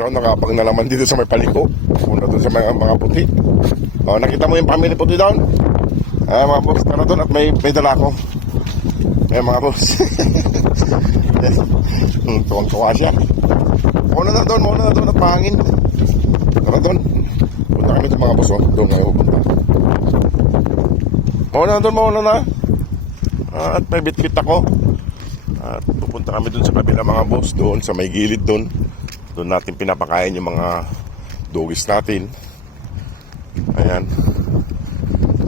Brown nakapag nalaman dito sa may paliko. Una doon sa mga puti. Nakita mo yung family puti doon? Mga boss, tara doon at may dala ko. Mga boss. Tuwang-tuwa siya. Mauna na doon at mahangin. Tara doon. Punta kami doon mga boss. Doon na pupunta. Mauna na. At may bit-bit ako. At pupunta kami doon sa kabila mga boss. Doon sa may gilid doon. Doon natin pinapakain yung mga doggies natin. Ayan.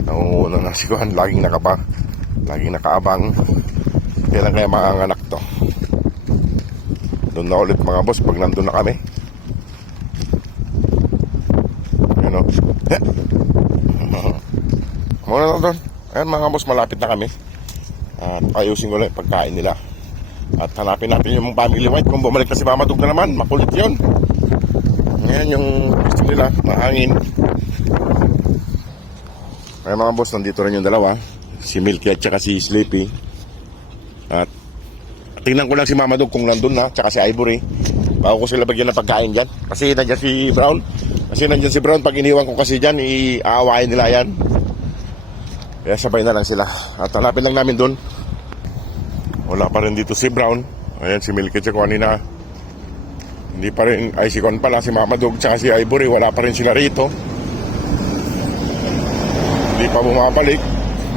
Nangunguna na si Kuhan. Laging nakaabang. Kailan kaya maanganak to? Doon na ulit mga boss pag nandun na kami. Ayan o. Muna na doon. Ayan mga boss, malapit na kami. At ayusin ko lang yung pagkain nila. At hanapin natin yung family white. Kung bumalik na si Mama Dog na naman, makulit yun. Ayan yung gusto nila, mahangin. Ayan mga boss, nandito rin yung dalawa. Si Milky at saka si Sleepy. At tingnan ko lang si Mama Dog kung nandun na, tsaka si Ivory. Bago ko sila bagyan ng pagkain dyan. Kasi nandyan si Brown. Pag iniwan ko kasi dyan, iaawain nila yan. Kaya sabay na lang sila. At hanapin lang namin dun. Wala pa rin dito si Brown. Ayan si Milky tsaka kanina. Hindi pa rin, ay si Kon pala, si Mama Dog tsaka si Ivory. Wala pa rin sila rito. Hindi pa bumabalik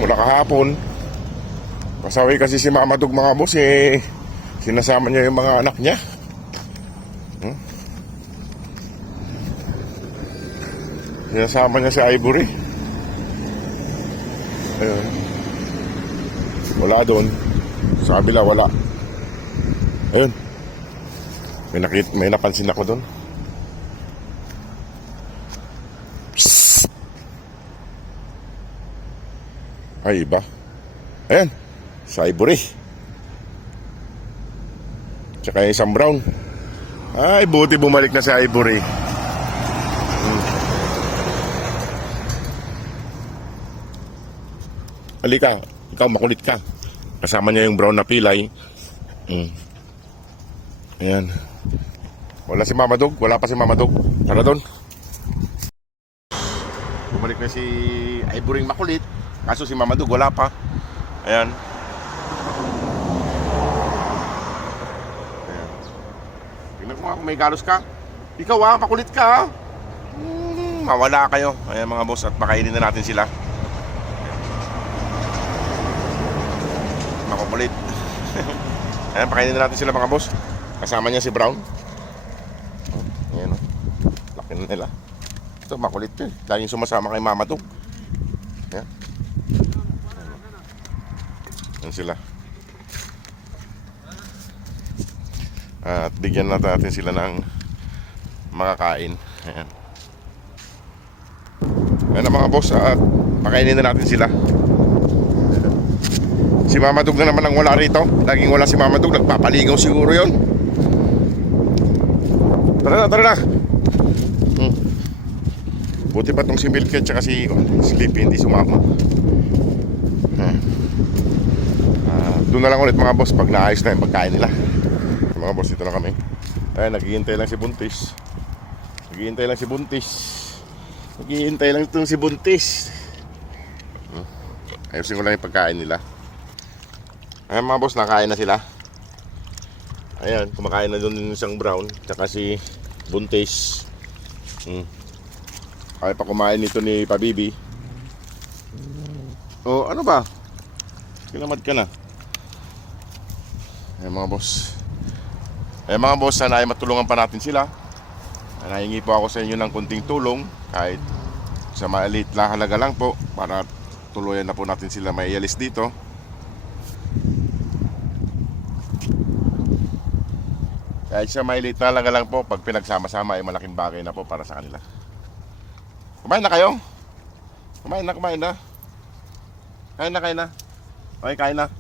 mula kahapon. Pasaway kasi si Mama Dog mga boss sinasama niya yung mga anak niya. Sinasama niya si Ivory. Ayun. Wala doon. Sa kabila wala. Ayun. May napansin ako doon. Psst. Ay iba. Ayan. Sa Ivory. Tsaka yung isang Brown. Ay buti bumalik na si Ivory. Halika, ikaw makulit ka. Kasama niya yung brown na pilay. Ayan. Wala si Mama Dog. Wala pa si Mama Dog. Tara doon. Bumalik na si Ivory makulit. Kaso si Mama Dog wala pa. Ayan. Tingnan mo kung may galos ka. Ikaw makulit ka. Mawala kayo. Ayan mga boss, at pakainin na natin sila. Makukulit. Ayan, pakainin na natin sila mga boss. Kasama niya si Brown. Ayan o. Laki na nila. Ito makulit yun. Laging sumasama kay Mama Dog. Ayan. Ayan sila. At bigyan natin sila ng makakain. Ayan. Ayan na mga boss. At pakainin na natin sila. Si Mama Dog na naman ang wala rito. Laging wala si Mama Dog. Nagpapaligaw siguro yun. Tara na. Buti pa itong si Milky at saka si Sleepy hindi sumama. Doon na lang ulit mga boss pag naayos na yung pagkain nila. Mga boss, dito na kami. Ayan, naghihintay lang si Buntis. Ayusin ko lang yung pagkain nila. Ayan mga boss, nakain na sila. Ayan, kumakain na doon yung isang Brown tsaka si Buntis. Kaya pa kumain nito ni Pabibi. O ano ba? Kinamad ka na. Ayan mga boss. Ayan mga boss, sana ay matulungan pa natin sila. Nahingi po ako sa inyo ng kunting tulong. Kahit sa maliit na halaga lang po, para tuluyan na po natin sila may ialis dito. Kahit sa maliit na halaga lang po, pag pinagsama-sama ay malaking bagay na po para sa kanila. Kumain na kayo? Kumain na. Kain na. Okay, kain na.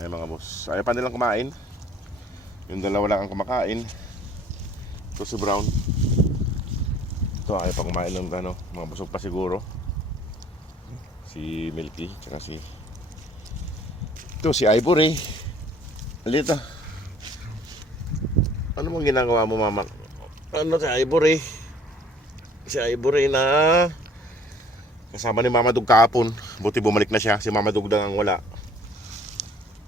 Ay mga boss, ayaw pa nilang kumain. Yung dalawa lang ang kumakain. Ito si Brown. Ito ayaw pa kumain ng mga busog pa siguro. Si Milky, tsaka ito si Ivory. Alita. Ano mong ginagawa mo, mama? Ano si Ivory? Si Ivory na kasama ni Mama Dug kahapon. Buti bumalik na siya. Si Mama Dug lang ang wala.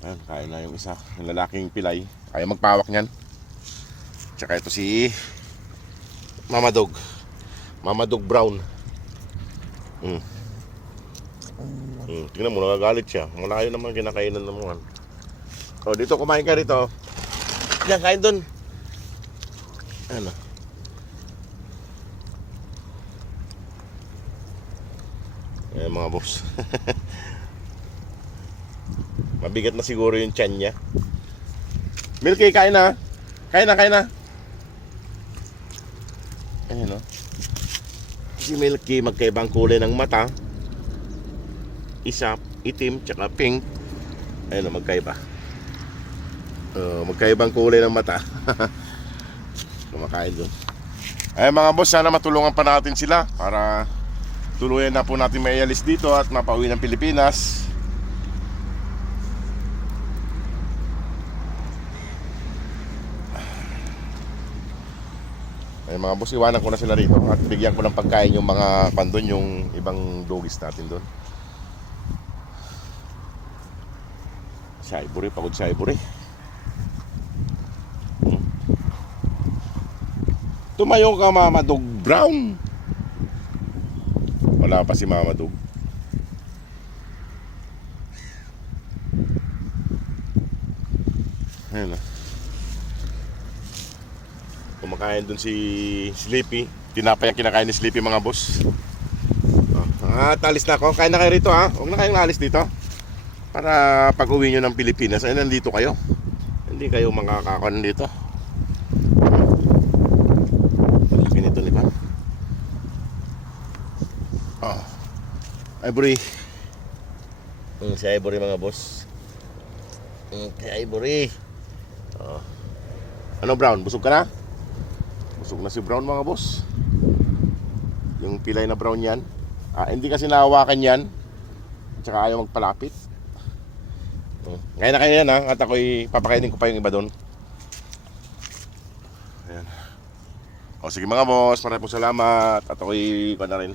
Ayan, kain na yung isa. Yung lalaking pilay. Kaya magpawak niyan. Tsaka ito si Mama Dug. Mama Dug Brown. Tingnan mo, nagagalit siya. Malayo naman kinakainan naman. O, dito kumain ka rito. Diyan, kain doon. Ano? Ayan mga boss. Mabigat na siguro yung tiyan niya. Milky, kain na. Kain na, kain na. Ayan o. Si Milky, magkaibang kulay ng mata. Isa, itim, tsaka pink. Ayan o, magkaiba. Magkaibang kulay ng mata. Kumakain doon. Ayan mga boss, sana matulungan pa natin sila para tuluyan na po natin may alis dito at mapauwi ng Pilipinas. Ay mga boss, iwanan ko na sila rito at bigyan ko ng pagkain yung mga pandon, yung ibang doggies natin doon. Si Ivory, pagod si Ivory. Tumayo ka, Mama Dog Brown. Wala pa si Mama Dog. Ayan na. Kumakain dun si Sleepy. Tinapay ang kinakain ni Sleepy mga boss. Talis na ako. Kain na kayo rito ha. Huwag na kayong alis dito. Para pag uwi nyo ng Pilipinas ay nandito kayo. Hindi kayo makakakuan dito. Laki nito ni Pan. Ivory. Si Ivory mga boss. Si Ivory. Ano Brown? Busog ka na? Busog na si Brown mga boss. Yung pilay na brown yan. Hindi kasi nahawakan yan. Tsaka ayaw magpalapit. Ngayon na kayo yan ha. At ako'y papakainin ko pa yung iba doon. Ayan. Sige mga boss, maraming salamat. At ako'y na rin.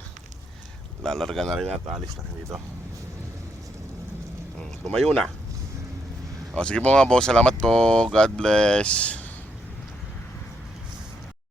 Lalarga na rin at alis na rin dito. Tumayo na. Sige mga boss, salamat po. God bless.